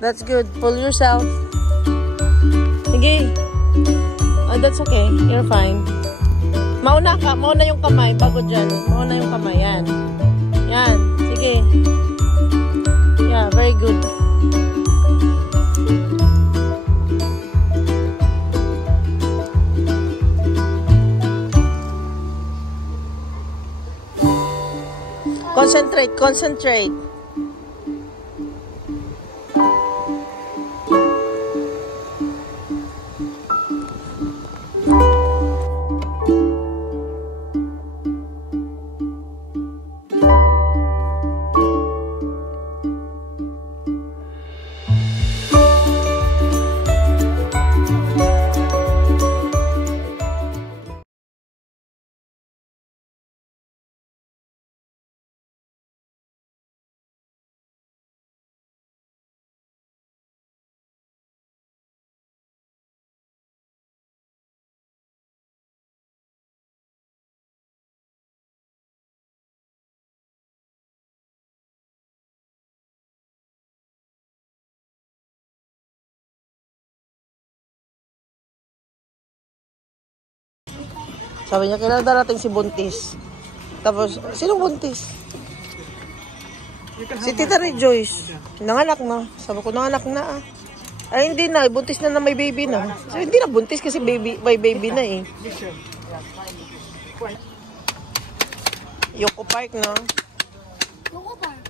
That's good. Pull yourself. Sige. Oh, that's okay. You're fine. Mauna ka. Mauna yung kamay bago dyan. Mauna yung kamay. Yan. Yan. Sige. Yeah, very good. Concentrate. Concentrate. Sabi niya, kailan darating si Buntis? Tapos, sinong Buntis? Si Tita Rejoice. Nanganak na. Sabi ko, nanganak na ah. Ay, hindi na. Buntis na may baby na. So, hindi na buntis kasi may baby na eh. Yoko Park na. Yoko Park.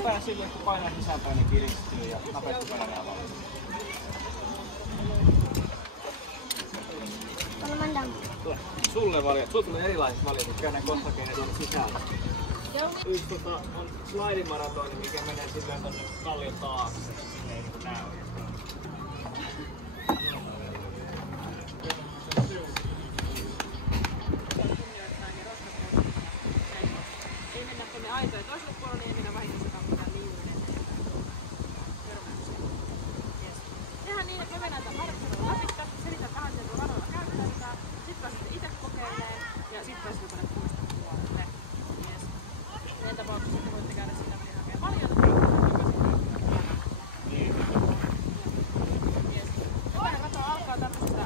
Pääsi painaa sisäänpäin, niin kiristyy ja napetti painaa avautuu. Sulle tulee erilaiset valiot, käydään kohtakin ne tuonne sisällä. Yksi on slaidimaratoni, mikä menee silleen tonne kallion taakse. Sinne ei näy oikeastaan. Ei mennä tuonne aitojen toiselle puolelle, niin ei mennä vahingossa mitään liuinen. Tehdään niin, että me mennään tämän harjoittelun läpikkä, selitän vähän sieltä varoilla käytetään, sitten pääsette itse kokeilemaan ja sitten pääsette tuonne puiston puolelle. Meidän tapauksessa te voitte käydä siinä hakemaan paljon. Jokainen rata alkaa tämmöisestä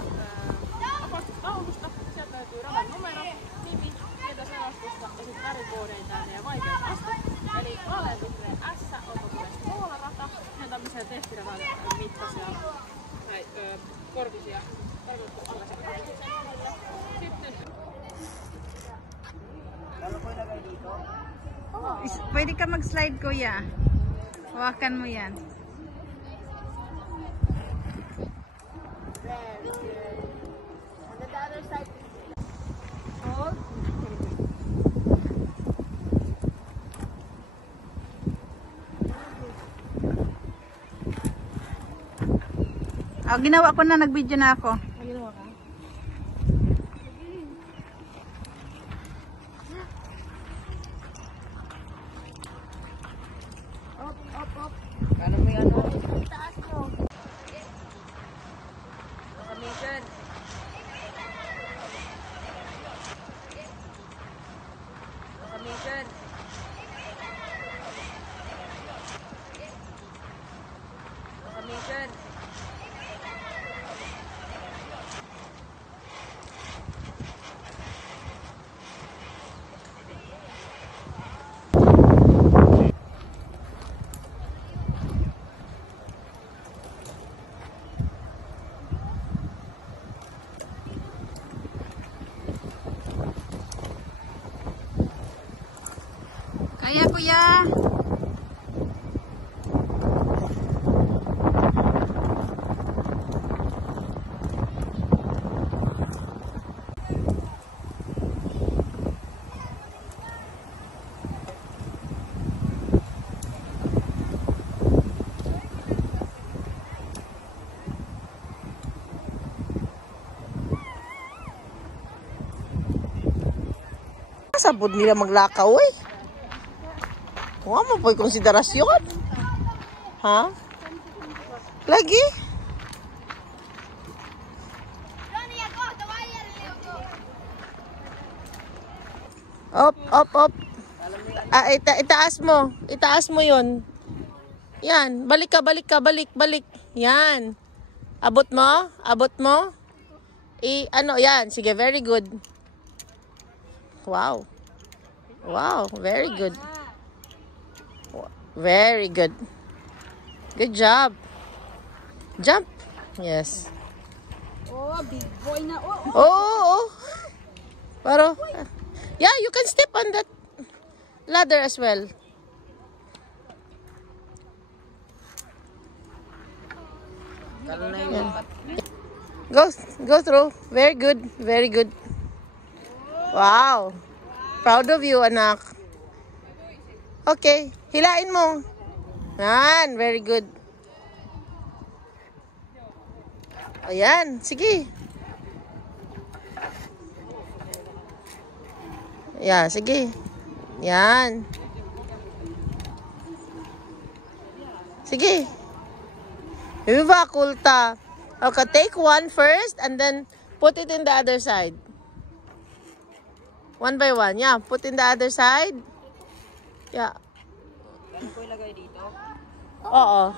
opastustaulusta. Sieltä löytyy radan numero, nimi, sieltä selostusta ja sitten värikoodein tänne ja vaikeusaste. Eli vaaleanvihreä S on kokonaisesti rata. Ne on tämmöisiä testiradan mittaisia tai korkisia tarkoitettu allaisen rahoituksen. Sitten Pwede ka mag-slide, kuya. Hawakan mo yan. Oh, ginawa ko na, nag-video na ako. ginawa ka? Op. Kano mo yan? Taas mo. Commission. Commission. Commission. Kaya, kuya. Sabod nila maglakaw eh. Wala mo po'y konsiderasyon. Ha? Lagi? Up, up, up. Itaas mo. Itaas mo yun. Yan. Balik ka, balik ka, balik, balik. Yan. Abot mo? Abot mo? Ano, yan. Sige, very good. Wow. Wow, very good. Very good. Good job. Jump. Yes. Oh, big boy na. Oh. Pero, yeah, you can step on that ladder as well. Yeah. Go through. Very good. Very good. Wow. Proud of you, anak. Okay. Hilain mo. Yan. Very good. Ayan. Sige. Yeah, sige. Yan. Sige. Hyvä, kulta. Okay, take one first and then put it in the other side. One by one. Yeah, put in the other side. Yeah. Pwede ko ilagay dito? Oo.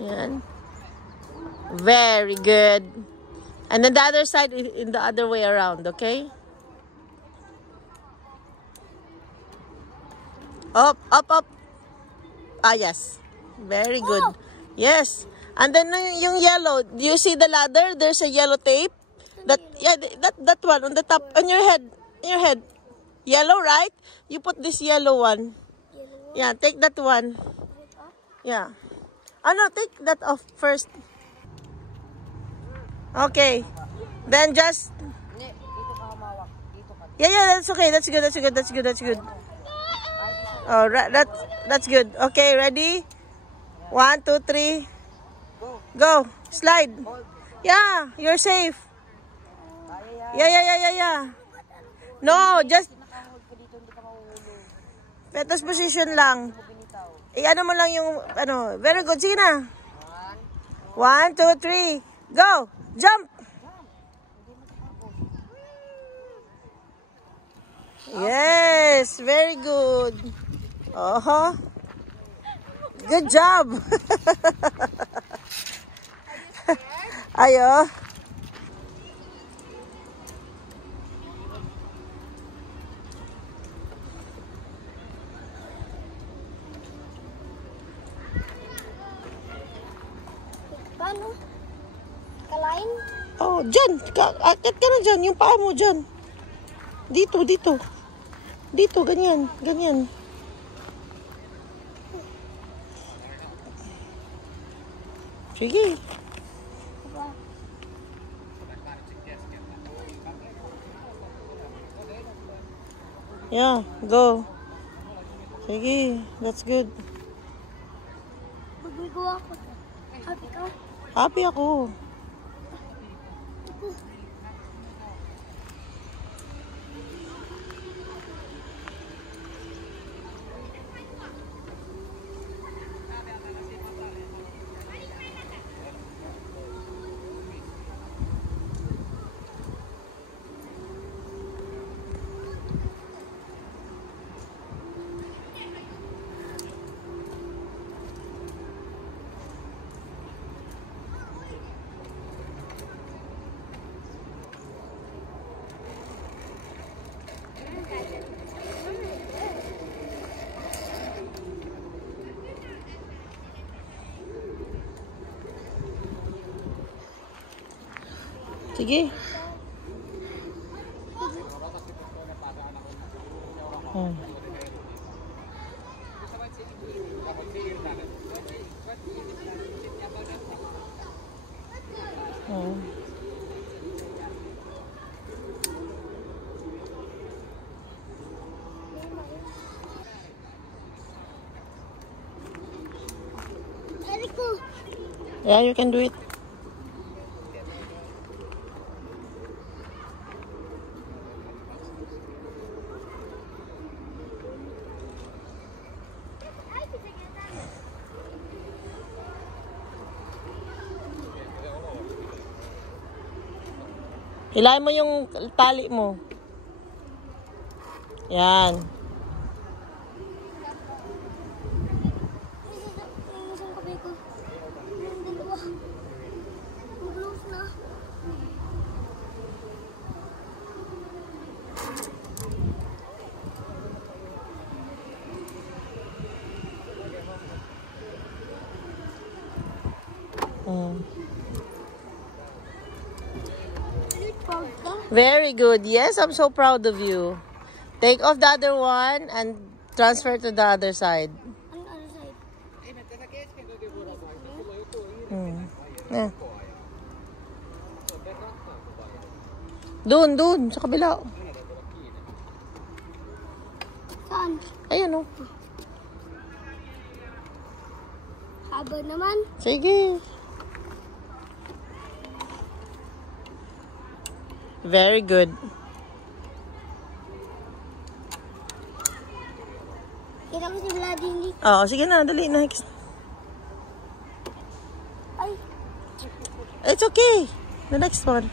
Yan. Very good. And then the other side in the other way around, okay? Up, up, up. Ah, yes. Very good. Yes. And then yung yellow, do you see the ladder? There's a yellow tape. That one on the top, on your head. On your head. Yellow, right? You put this yellow one. Yeah, take that one. Yeah. Oh no, take that off first. Okay. Then just... Yeah, that's okay. That's good, that's good, that's good, that's good. Oh, that's good. Okay, ready? 1, 2, 3. Go. Slide. Yeah, you're safe. Yeah. No, just... Fetus position lang. Ano mo lang yung... Ano, very good. Sige na. 1, 2, 3. Go. Jump. Yes, very good. Good job. Ayo. Paano? Kalain? Oh, dyan. Akit ka na dyan. Yung paa mo dyan. Dito. Dito, ganyan. Ganyan. Sige. Yeah, go. Sige, that's good. Magbigawa ako. Happy ka? Happy ako. Sige. Yeah, you can do it. Hilahin mo yung tali mo. Yan. Isang kape ko. Yung dalawa. Mag-close na. Very good. Yes, I'm so proud of you. Take off the other one and transfer to the other side. Ang other side. Yeah. Doon, sa kabila. Saan? Ayun, oh. Haba naman. Sige. Very good. Kita ko si Vladimir. Oo, sige na, dali, next. Ay, It's okay. The next one.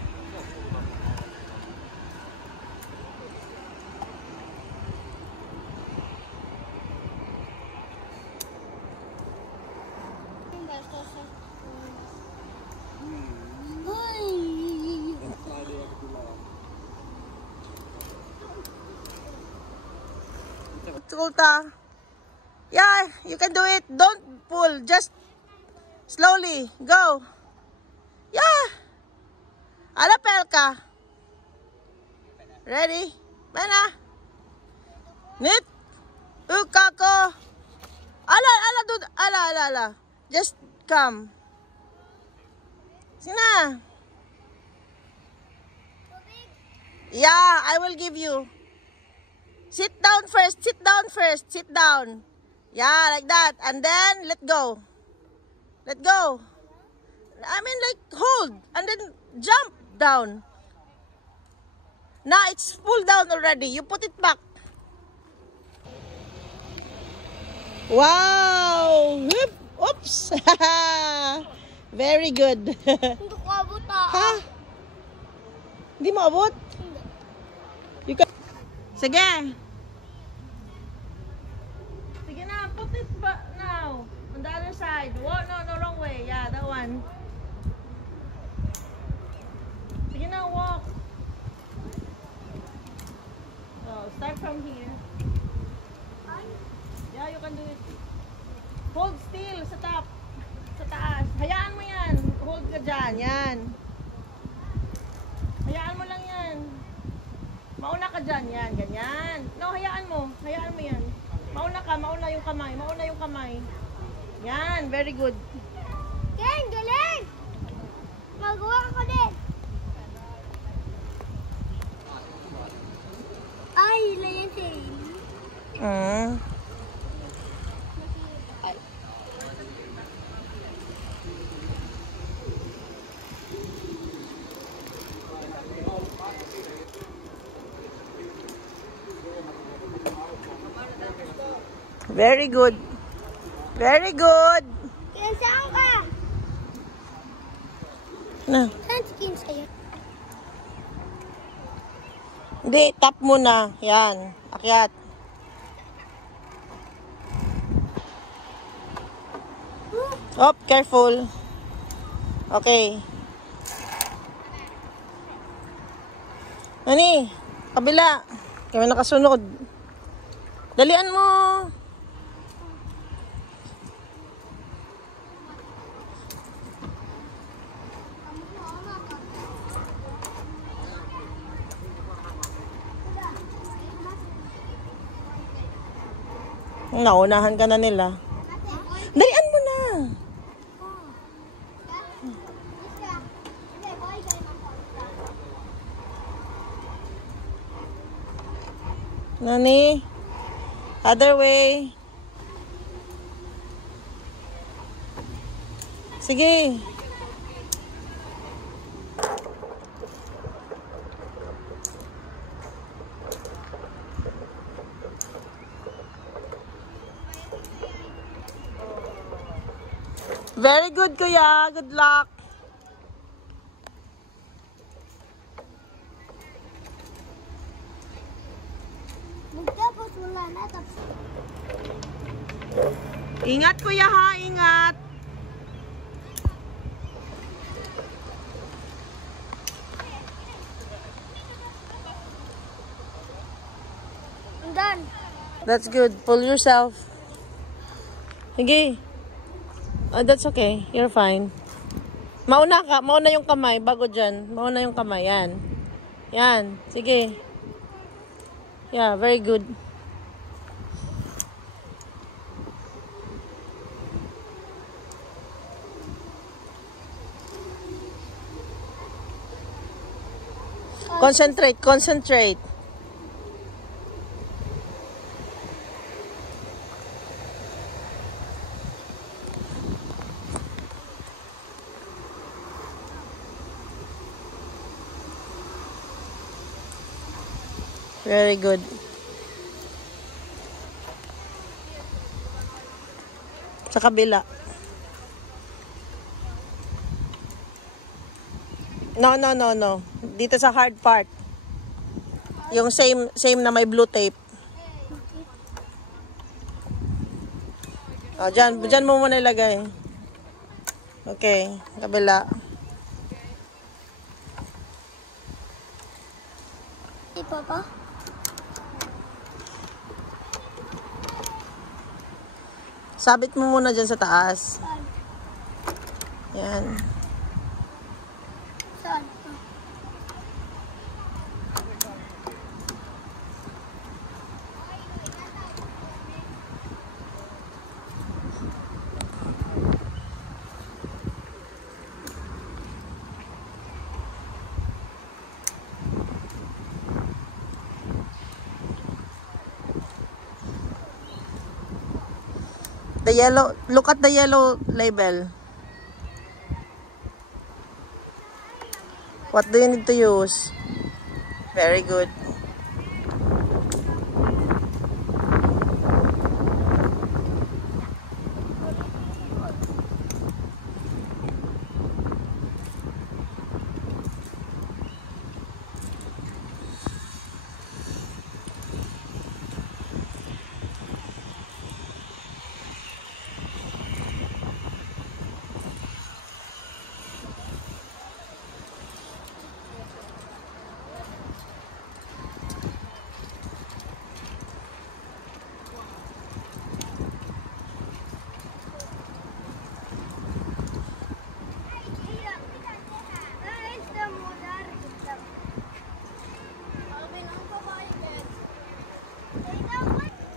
Kulta. Yeah, you can do it. Don't pull. Just slowly. Go. Yeah. Alapel ka. Ready? Mana? Nit. Ukako. Ala. Just come. Sina. Yeah, I will give you. Sit down first. Sit down. Yeah, like that. And then, let go. Let go. I mean, like, hold. And then, jump down. Now, it's full down already. You put it back. Wow. Oops. Very good. hindi ko abot Ha? Hindi mo abot? You can... Sige. Sige na, put it back now. On the other side. Whoa, no, wrong way. Yeah, that one. Sige na, walk. So, start from here. Yeah, you can do it. Hold still sa top. Sa taas. Hayaan mo yan. Hold ka dyan. Yan. Hayaan mo lang yan. Mauna ka dyan. Yan. Ganyan. No, hayaan mo. Hayaan mo yan. Mauna ka. Mauna yung kamay. Mauna yung kamay. Yan. Very good. Ken, galing! Magawa ko din. Ay, layan si Amy. Very good. Very good. Ken, saan ka? Na. Saan si Ken sa'yo? Hindi, tap muna. Yan. Akyat. Oh, careful. Okay. Nani? Kabila. Kami nakasunod. Dalian mo. Naunahan ka na nila. Dalian mo na. Nani? Other way. Sige. Very good, Kuya. Good luck. Tapos wala na. Tapos Ingat kuya ha, ingat. I'm done. That's good. Pull yourself. Sige. That's okay. You're fine. Mauna ka. Mauna yung kamay. Bago dyan. Mauna yung kamay. Yan. Yan. Sige. Yeah, very good. Concentrate. Concentrate. Very good. Sa kabila. No, no, no, no. Dito sa hard part. Yung same na may blue tape. Oh, dyan mo muna ilagay. Okay, kabila. Hey, Papa. Sabit mo muna dyan sa taas. Yan. Saan? The yellow, look at the yellow label. What do you need to use? Very good.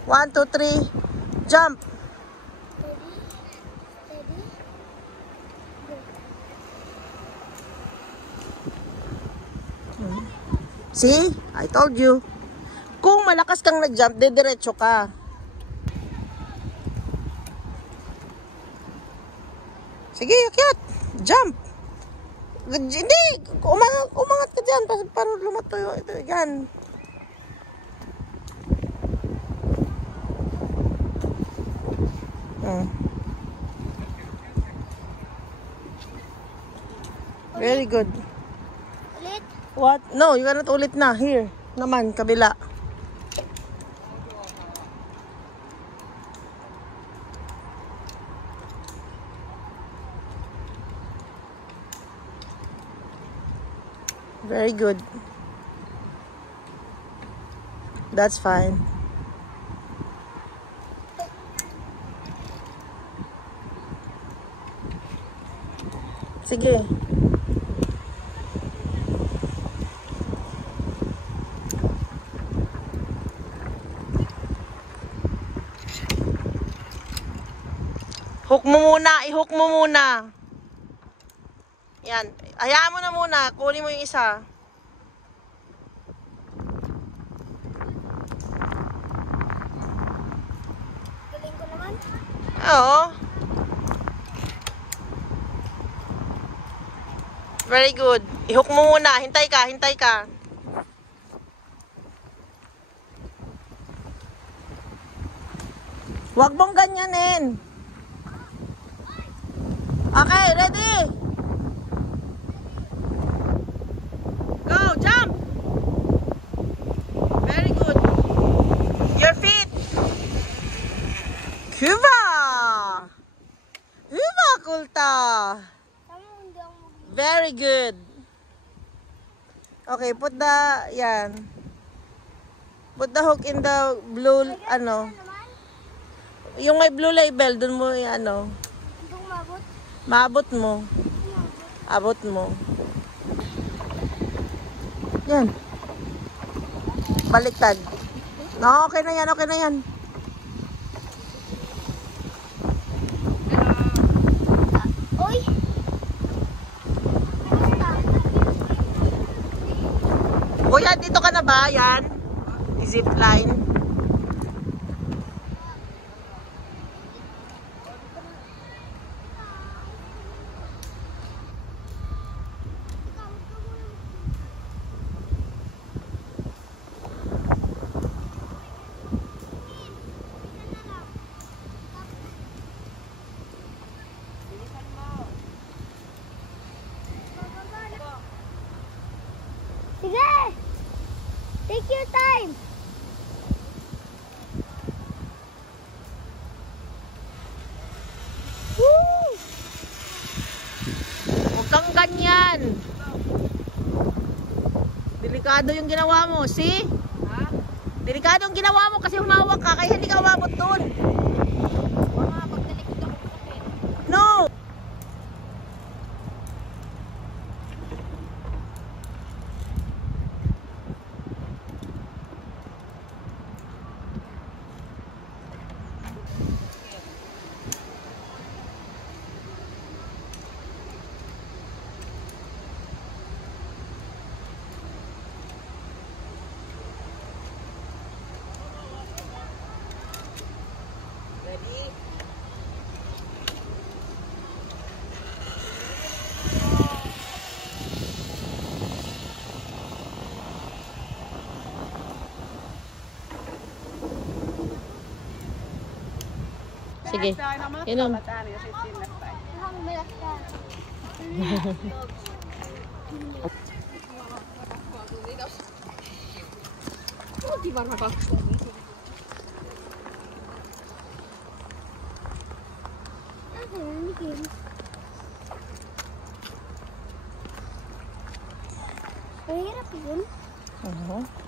One, two, three, jump. See? I told you. Kung malakas kang nag-jump, diretso ka. Sige, akyat. Jump. Hindi. Umangat ka dyan para lumatuyo. Ito, yan. Very good. Ulit? What? No, you cannot ulit na. Here. Naman, kabila. Very good. That's fine. Sige. Hook mo muna. I-hook mo muna. Yan. Hayaan mo na muna. Kunin mo yung isa. Galing ko naman. Oo. Very good. I-hook mo muna. Hintay ka. Hintay ka. Huwag mong ganyanin. Okay, ready? Go, jump! Very good. Tama, hindi ako Very good. Okay, put the hook in the blue, ano. naman. Yung may blue label, dun mo, ano. Hindi ko mabot. Maabot mo. Abot mo. Yan. Baliktad. No, okay na yan, okay na yan. Uy! Kuya, dito ka na ba? Yan. Zip line. Sige! Take your time! Woo! Huwag kang ganyan. Delikado yung ginawa mo. See? Delikado yung ginawa mo kasi humawak ka kaya hindi ka umabot doon. No! Sige. Inom. Mukhang malat ka. Mahirap yun. Oo.